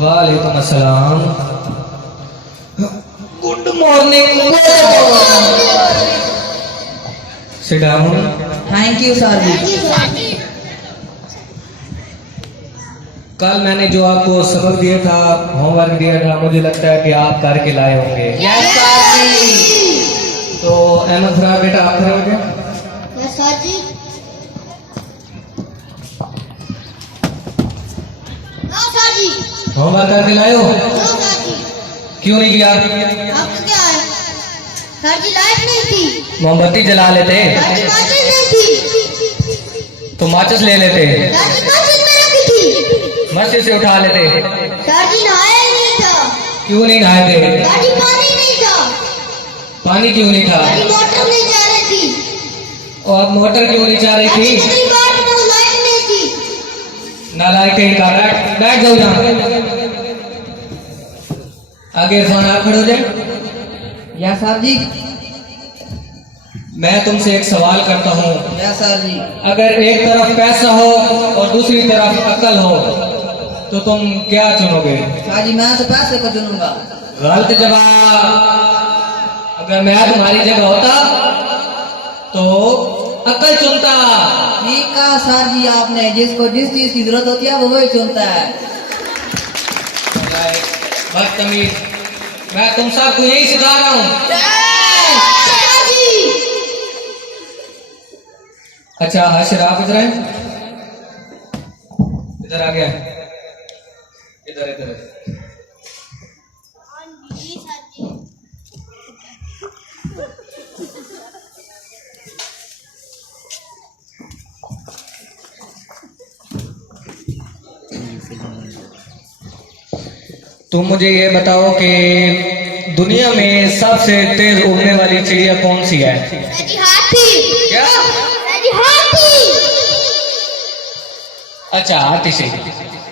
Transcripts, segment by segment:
वालेकुम अस्सलाम। Good morning. Sit down. Thank you sir ji. कल मैंने जो आपको सबक दिया था, होमवर्क दिया था, मुझे लगता है कि आप करके लाए होंगे। यस सर जी। तो अहमद फरार बेटा आप खड़े हो गए। यस सर जी। नो सर जी। होमवर्क करके लाए हो? नो सर जी। क्यों नहीं किया? आपको क्या है? सर जी लाइट नहीं थी। मोमबत्ती जला लेते। सर जी माचिस नहीं थी। तो माचिस ले लेते। सर जी माचिस में रखी थी। मस्जिद से उठा लेते। सर जी नहाया ही नहीं था। क्यों नहीं नहाए थे? सर जी पानी नहीं था। पानी क्यों नहीं था? सर जी मोटर नहीं जा रही थी। और मोटर क्यों नहीं जा रही सर जी थी? कितनी बार तो लाइट नहीं थी। नालायक कहीं का। बैठ जाओ यहाँ। आगे इरफान आप खड़े हो जाए। यस सर जी। मैं तुमसे एक सवाल करता हूँ। यस सर जी। अगर एक तरफ पैसा हो और दूसरी तरफ अकल हो तो तुम क्या चुनोगे? सर जी मैं तो पैसे को चुनूंगा। गलत जवाब। अगर मैं तुम्हारी जगह होता तो अकल चुनता। ठीक कहा सर जी आपने, जिसको जिस चीज की जरूरत होती है वो वही चुनता है। बदतमीज। मैं तुम सबको यही सिखा रहा हूँ। सर जी। अच्छा हाशिर आप इधर आए। इधर आ गया। इधर इधर। जी सर जी। तुम मुझे ये बताओ कि दुनिया में सबसे तेज उड़ने वाली चिड़िया कौन सी है? सर जी हाथी। क्या? सर जी हाथी। अच्छा हाथी से।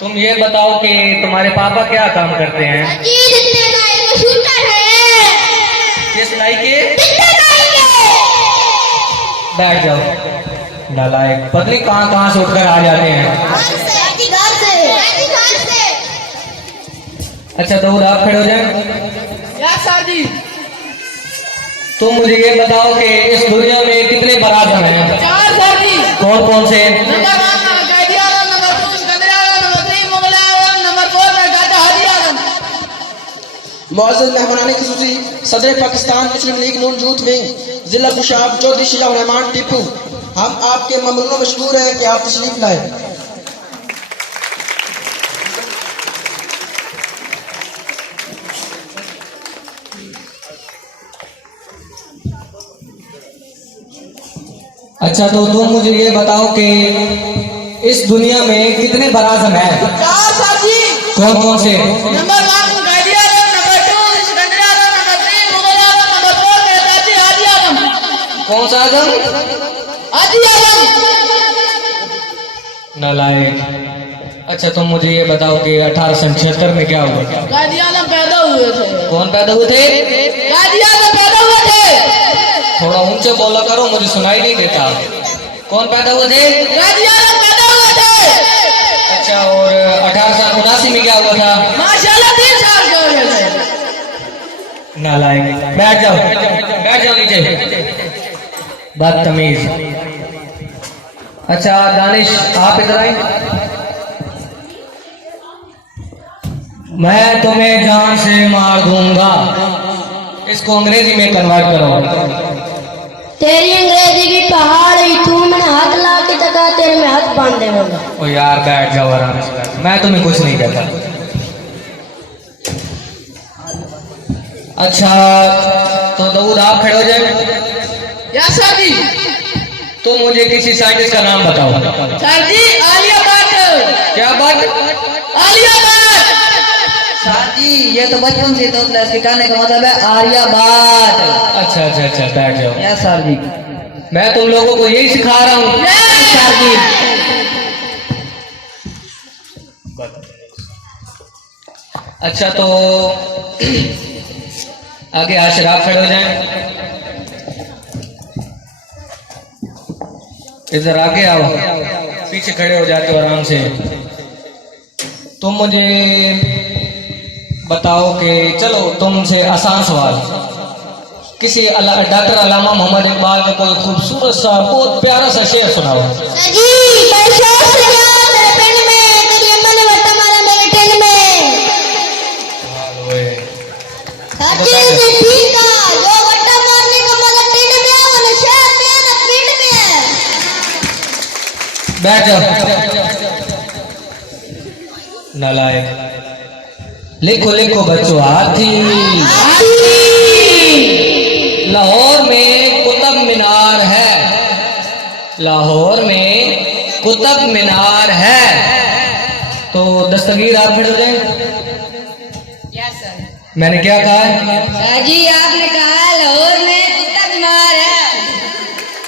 तुम ये बताओ कि तुम्हारे पापा क्या काम करते हैं? सर जी जितने नाई को शूटर है। किस नाई के? जितने नाई के। बैठ जाओ। नालायक। पता नहीं कहाँ से उठकर आ जाते हैं। घर से। सर जी घर से। सर जी घर से। अच्छा तो आप खड़े हो जाए। यस सर जी। तुम मुझे ये बताओ कि इस दुनिया में कितने बरादर हैं? 4 सर जी। कौन कौन से? नंबर 1 कायदी आलम, नंबर 2 सिकंदर आलम, नंबर 3 मुगल आलम, नंबर 4 राजा हाजी आलम। मुअज़्ज़ज़ मेहमानान ख़ुसूसी सदर पाकिस्तान मुस्लिम लीग नून यूथ विंग जिला कुशाब चौधरी शिया रहमान टीपू, हम आपके ममनून मशकूर हैं कि आप तशरीफ लाए। अच्छा तो तुम मुझे ये बताओ कि इस दुनिया में कितने बराज़म हैं? 4 सर जी। कौन कौन से? नंबर 1 कायदी आलम, नंबर 2 सिकंदर आलम, नंबर 3 मुगल आलम, नंबर 4 राजा हाजी आलम। कौन सा आजम? हाजी आलम। नालायक। अच्छा तुम मुझे ये बताओ कि 1876 में क्या हुआ? कायदी आलम पैदा हुए थे। कौन पैदा हुए थे? कायदी आलम पैदा हुए थे। थोड़ा ऊंचे बोला करो, मुझे सुनाई नहीं देता। कौन पैदा हुए थे? कायदी आलम पैदा हुए थे। अच्छा और 1879 में क्या हुआ था? माशाल्लाह 3 साल के हो गए थे। नालायक। बैठ जाओ। बैठ जाओ नीचे। बदतमीज। अच्छा दानिश आप इधर आए। मैं तुम्हें जान से मार दूंगा। इसको अंग्रेजी में कन्वर्ट करो। तेरी अंग्रेजी की पहाड़ ही तू मैंने हाथ ला के तका तेरे में हाथ बांध देगा। ओ यार बैठ जाओ आराम से। मैं तुम्हें कुछ नहीं कहता। अच्छा तो दाऊद आप खड़े हो जाए। यस सर जी। तो मुझे किसी साइंटिस्ट का नाम बताओ। सर जी आलिया भट्ट। क्या बात? आलिया भट्ट। सर जी ये तो बचपन से तो सिखाने का मतलब है आर्यभट्ट। अच्छा अच्छा अच्छा बैठ जाओ। यस सर जी। मैं तुम लोगों को यही सिखा रहा हूँ। यस सर जी। अच्छा तो आगे आशिर आप खड़े हो जाएं। इधर आगे आओ, पीछे खड़े हो जाते हो आराम से। तुम मुझे बताओ कि चलो तुमसे आसान सवाल, किसी डॉक्टर अल्लामा मोहम्मद इकबाल ने कोई खूबसूरत सा बहुत प्यारा सा शेर सुनाओ। सर जी मैं शौक से गया तेरे पिंड में, तेरी अम्मा ने वट्टा मारा मेरे टिंड में। सर जी ये ठीक है, जो वट्टा मारने का मजा टिंड में है वो शहर में है ना पिंड में है। बैठ जाओ नालायक। लिखो लिखो बच्चों, हाथी। लाहौर में कुतुब मीनार है, लाहौर में कुतुब मीनार है। तो दस्तगीर आप खड़े हो जाए। Yes sir. मैंने क्या कहा है? सर जी आपने कहा लाहौर में कुत्ता बीमार है।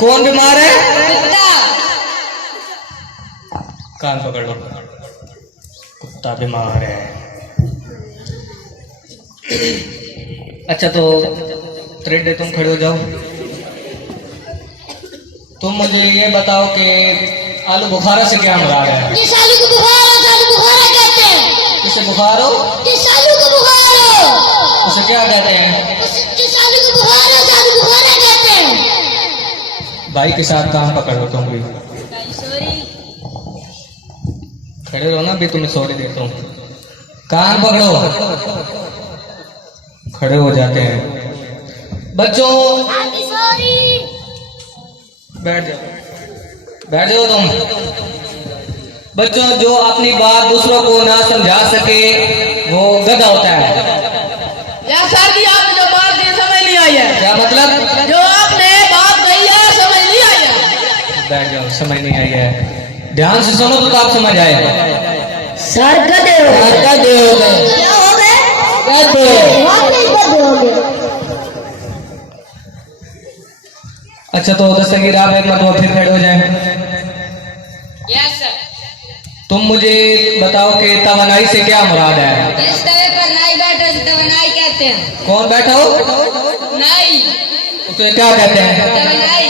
कौन बीमार है? कुत्ता। कान पकड़ लो, कुत्ता बीमार है। अच्छा तो त्रेडे तुम खड़े हो जाओ। तुम मुझे ये बताओ कि आलू बुखारा से क्या मुराद है? जिस आलू को बुखारा कहते हैं। किसे बुखार हो? जिस आलू को बुखार हो उसे क्या कहते हैं? जिस आलू को बुखारा कहते हैं। भाई के साथ काम पकड़ लो तुम भी। खड़े रहो ना, भी तुम्हें सॉरी देता हूँ। कान पकड़ो, खड़े हो जाते हैं। बच्चों बैठ जाओ तुम। बच्चों जो अपनी बात दूसरों को ना समझा सके वो गधा होता है। या सर जी आपने जो बात दी समझ नहीं आई है। क्या मतलब? जो आपने बात कही है समझ नहीं आई है। बैठ जाओ, समझ नहीं आई है। ध्यान से सुनो तो आप समझ आए। सर गधे हो गए। गधे हो गए। क्या हो गए? गधे। वाकई गधे हो गए। अच्छा तो दस्तगीर आप एक मरतबा फिर खड़े हो जाएं। Yes sir. तुम मुझे बताओ कि तवानाई से क्या मुराद है? जिस तवे पर नाई बैठे उसे तवनाई कहते हैं। कौन बैठा हो? नाई। उसे क्या कहते हैं? तवनाई।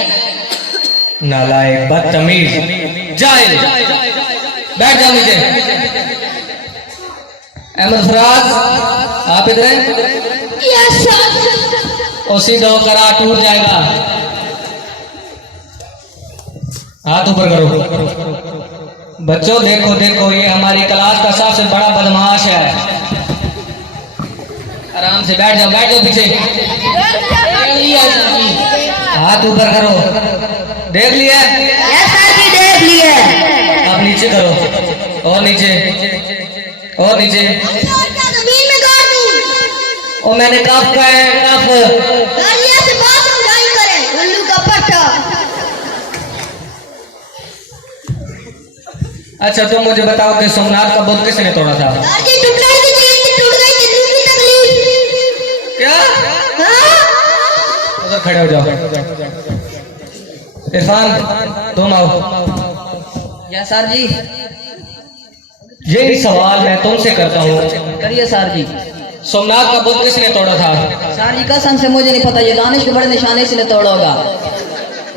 नालायक, बदतमीज, जाहिल। बैठ जाओ नीचे। अहमद फराज आप इधर हैं? Yes sir. और सीधा होकर टूट जाएगा। हाथ ऊपर करो। बच्चों देखो देखो, ये हमारी क्लास का सबसे बड़ा बदमाश है। आराम से बैठ जाओ पीछे। हाथ ऊपर करो। देख लिया? यस सर जी देख लिए। आप नीचे करो, और नीचे, और नीचे। जमीन में गाड़ दूं। और मैंने कफ का है, कफ। गाड़िया से बात समझाई करें, उल्लू का पट्टा। अच्छा तुम मुझे बताओ कि सोमनाथ का बुद्ध किसने तोड़ा था? सर जी टूट गई थी दूसरी तकलीफ। क्या? हाँ? उधर खड़े हो जाओ। इरफान तुम आओ। या सर जी। यही सवाल मैं तुमसे करता हूँ। करिए सर जी। सोमनाथ का बुद्ध किसने तोड़ा था? सर जी कसम से मुझे नहीं पता, ये दानिश के बड़े निशाने से तोड़ा होगा।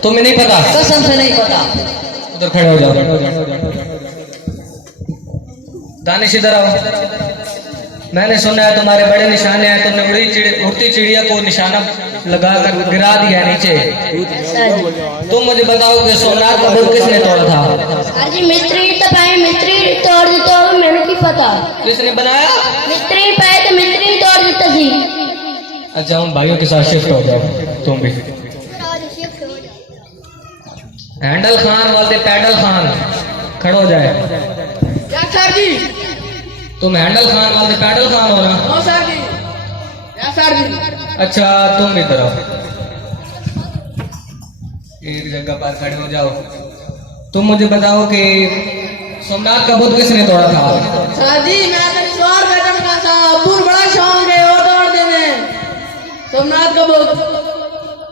तुम्हें नहीं पता? कसम से नहीं पता। उधर खड़े हो जाओ। दानिश इधर आओ। मैंने सुना है तुम्हारे बड़े निशाने हैं, तुमने उड़ती चिड़िया को निशाना लगाकर गिरा दिया नीचे। तुम मुझे बताओ कि सोमनाथ का बुद्ध किसने तोड़ा था? सर जी मिस्त्री तो पाए, मिस्त्री तोड़ देता हो, मैंने की पता। किसने बनाया? मिस्त्री पाए तो मिस्त्री तोड़ देता सी। अच्छा उन भाइयों के साथ शिफ्ट हो जाओ तुम भी। हैंडल खान वाले पैडल खान खड़े हो जाए। या सर जी। तुम हैंडल खान वाले पैडल खान हो ना? हाँ सर जी। या सर जी। अच्छा तुम इधर आओ, एक जगह पर खड़े हो जाओ। तुम मुझे बताओ कि सोमनाथ का बुद्ध किसने तोड़ा था? सर जी मैं तो सवार मैडम का था, अब्बू बड़ा शौक है वो तोड़ देने सोमनाथ का बुद्ध।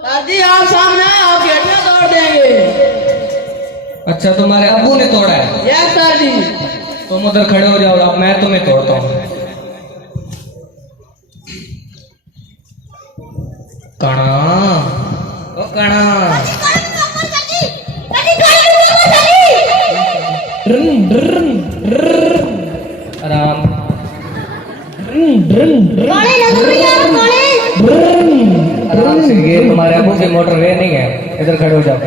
सर जी आप सामने आप गेटियां तोड़ देंगे। अच्छा तुम्हारे अब्बू ने तोड़ा है? यस सर जी। तुम उधर खड़े हो जाओ, अब मैं तुम्हें तोड़ता हूँ। कणा ओ कणा। आराम। कौन है नंबर भैया आप कौन है? आराम से, ये तुम्हारे अबू की मोटर वे नहीं है, इधर खड़े हो जाओ।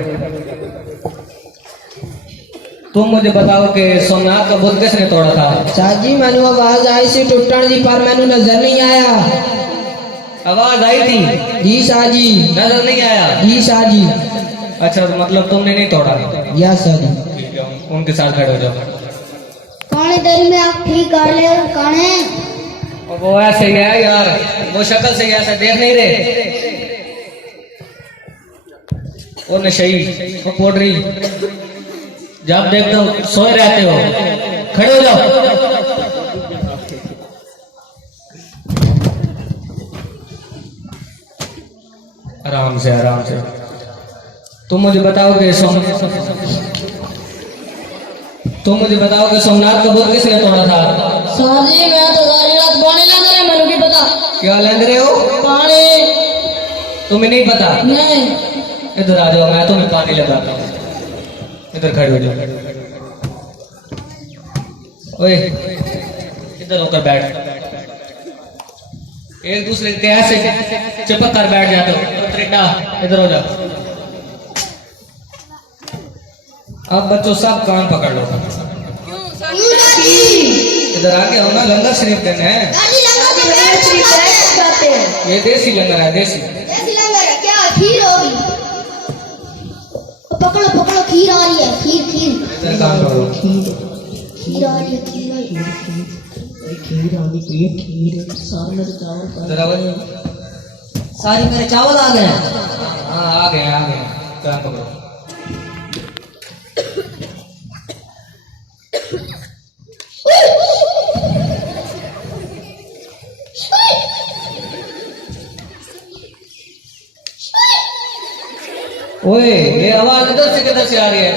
तुम मुझे बताओ कि सोमनाथ का बुत किसने तोड़ा था? साजी मैनू आवाज आई सी टुटण दी पर मैनू नजर नहीं आया। आवाज आई थी? जी साजी। नजर नहीं आया? जी साजी। अच्छा, तो मतलब तुमने नहीं तोड़ा? या साजी। ठीक है, उनके साथ खड़े हो जाओ। कौन है तेरी में आप ठीक कर ले कौन है? और वो ऐसे ही है यार, वो शक्ल से ऐसे देख नहीं रहे। वो नशई, वो पोडरी, जब देख दो सोए रहते हो। खड़े हो जाओ। आराम से, आराम से। तुम मुझे बताओ कि सोमनाथ का बुत किसने तोड़ा था? साजी मैं तो सारी रात पानी लग रहे मैनू की पता। क्या लेंद रहे हो? पानी तुम्हें नहीं पता? नहीं। इधर आ जाओ, मैं तुम्हें पानी लगाता हूँ। इधर खड़े हो जाओ। ओए, इधर होकर बैठ। एक दूसरे के ऐसे चिपक कर बैठ जाते हो। त्रिंडा, इधर हो जाओ। अब बच्चों सब कान पकड़ लो। क्यों साजी? इधर आके हो ना, लंगर शरीफ देने हैं। साजी लंगर के बैठ खाते हैं। ये देसी लंगर है, देसी। ऐसी लंगर है क्या? खीर होगी। पकड़ो पकड़ो खीर आ रही है। खीर खीर इधर कान पकड़ो। खीर आ रही है खीर आ रही है। खीर आनी चाहिए खीर। सारे मेरे चावल इधर आओ। सारी मेरे चावल आ गए। हाँ, आ गए, आ गए। कान पकड़ो। ओए, ये आवाज इधर से किधर से आ रही है?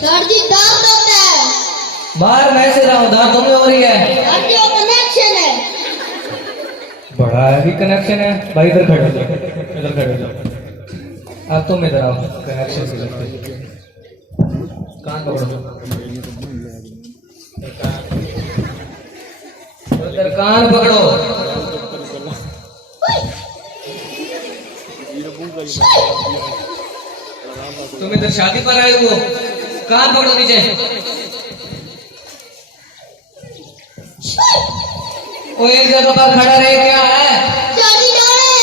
सर जी दर्द होता है। बाहर मैं से रहा हूँ, दांत तुम्हें हो रही है। सर जी वो कनेक्शन है। बड़ा है भी कनेक्शन है भाई। इधर खड़े हो जाओ, इधर खड़े हो जाओ। अब तुम इधर आओ, कनेक्शन से लगते। कान पकड़ो। इधर कान पकड़ो। तुम इधर शादी पर आए हो, कान पकड़ो नीचे। वो एक जगह पर खड़ा रहे, क्या है? शादी जाने।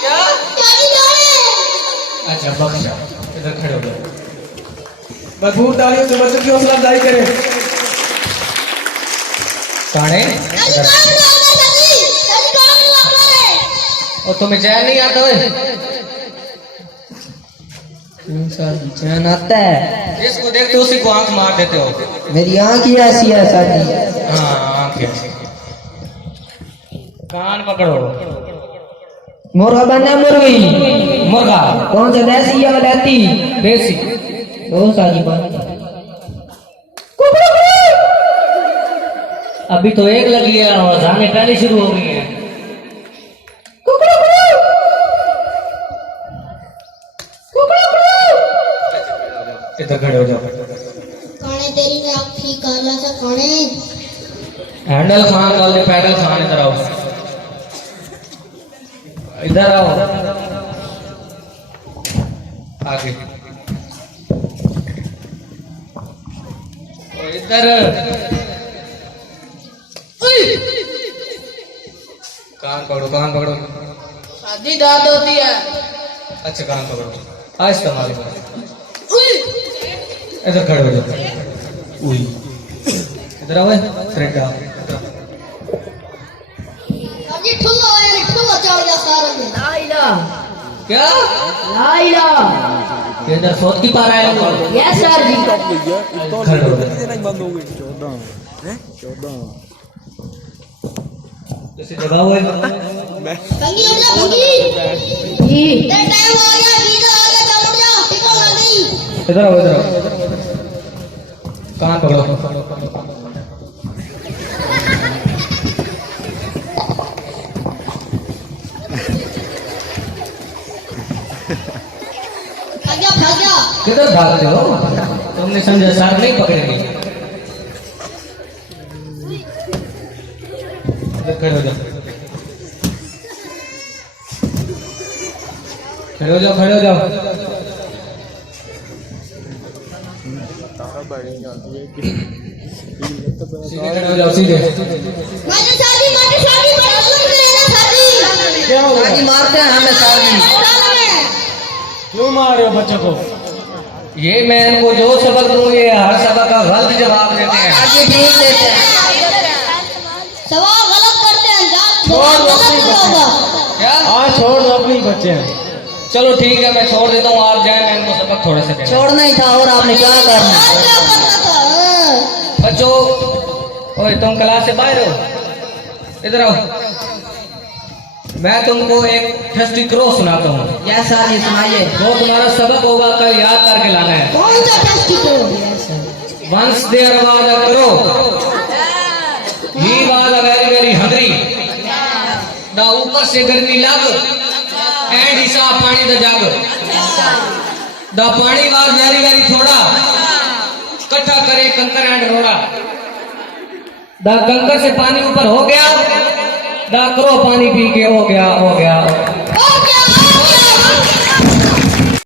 क्या? शादी जाने। अच्छा, बख्शा। इधर खड़े हो जाओ। मजबूर तालियों से बच्चों की हौसला अफजाई करें। काने? शादी काम नहीं होगा शादी। शादी काम नहीं होगा। और तुम्हें चैन नहीं आता है? चैन आता है। जिसको देखते हो उसी को आंख मार देते हो। मेरी आंख ही ऐसी है साजी। हाँ, आंख ऐसी। कान पकड़ो। मुर्गा बनना मुर्गी। मुर्गा कौन सा देसी या वलायती? देसी। दो साजी बन। अभी तो एक लगी है और जाने पहले शुरू हो गई है। इधर खड़े हो जाओ। खाने तेरी में आप ठीक कर ला सा खाने। हैंडल खान वाले पैडल खान, इधर आओ, इधर आओ। आगे और इधर। कान पकड़ो, कान पकड़ो। शादी दाद होती है। अच्छा, कान पकड़ो। आज इस्तेमाल करो। इधर खड़े हो जाओ। इधर आओ। थ्रेड आओ। अब ये ठुल्ला है ठुल्ला चढ़ गया सारा में। लाइला। क्या? लाइला। ये इधर सोच की पा रहा है लोग। यस सर जी। खड़े हो जाओ। किसी जगह हुए कंगी हो जा कंगी। जी। तेरा टाइम आ गया वीजा आ गया चल उठ जा ठीक हो गई। इधर आओ, इधर आओ। कान पकड़ो। भाग गया। किधर भागते हो? तुमने समझा सार नहीं पकड़ेंगे। इधर खड़े हो जाओ। खड़े हो जाओ, खड़े हो जाओ। सीधे खड़े हो जाओ, सीधे। माटी शादी बड़ा सुन के लेना शादी। क्या हुआ? शादी मारते हैं हमें शादी। क्यों मार रहे हो बच्चों को? ये मैं इनको जो सबक दूं ये हर सबक का गलत जवाब देते हैं। आगे ठीक देते हैं। सवाल गलत करते हैं छोड़ दो, गलत अपनी होगा। क्या? हाँ छोड़ दो, अपने ही बच्चे हैं। चलो ठीक है, मैं छोड़ देता हूँ, आप जाए, मैं इनको सबक थोड़े से देता छोड़ना ही था और आपने क्या करना। और क्या करना था? हूं। बच्चों, ओए तुम क्लास से बाहर हो, इधर आओ। मैं तुमको एक फेस्टी क्रो सुनाता हूँ। यस सर जी सुनाइए। जो तुम्हारा सबक होगा कल याद करके लाना है। कौन सा टेस्ट को? Once there was a crow. He was a very very hungry. The ऊपर से गर्मी लग and he saw पानी द जग. The पानी was very very थोड़ा. कट्ठा करे कंकर एंड रोड़ा. The कंकर से पानी ऊपर हो गया. The crow पानी पी के हो गया.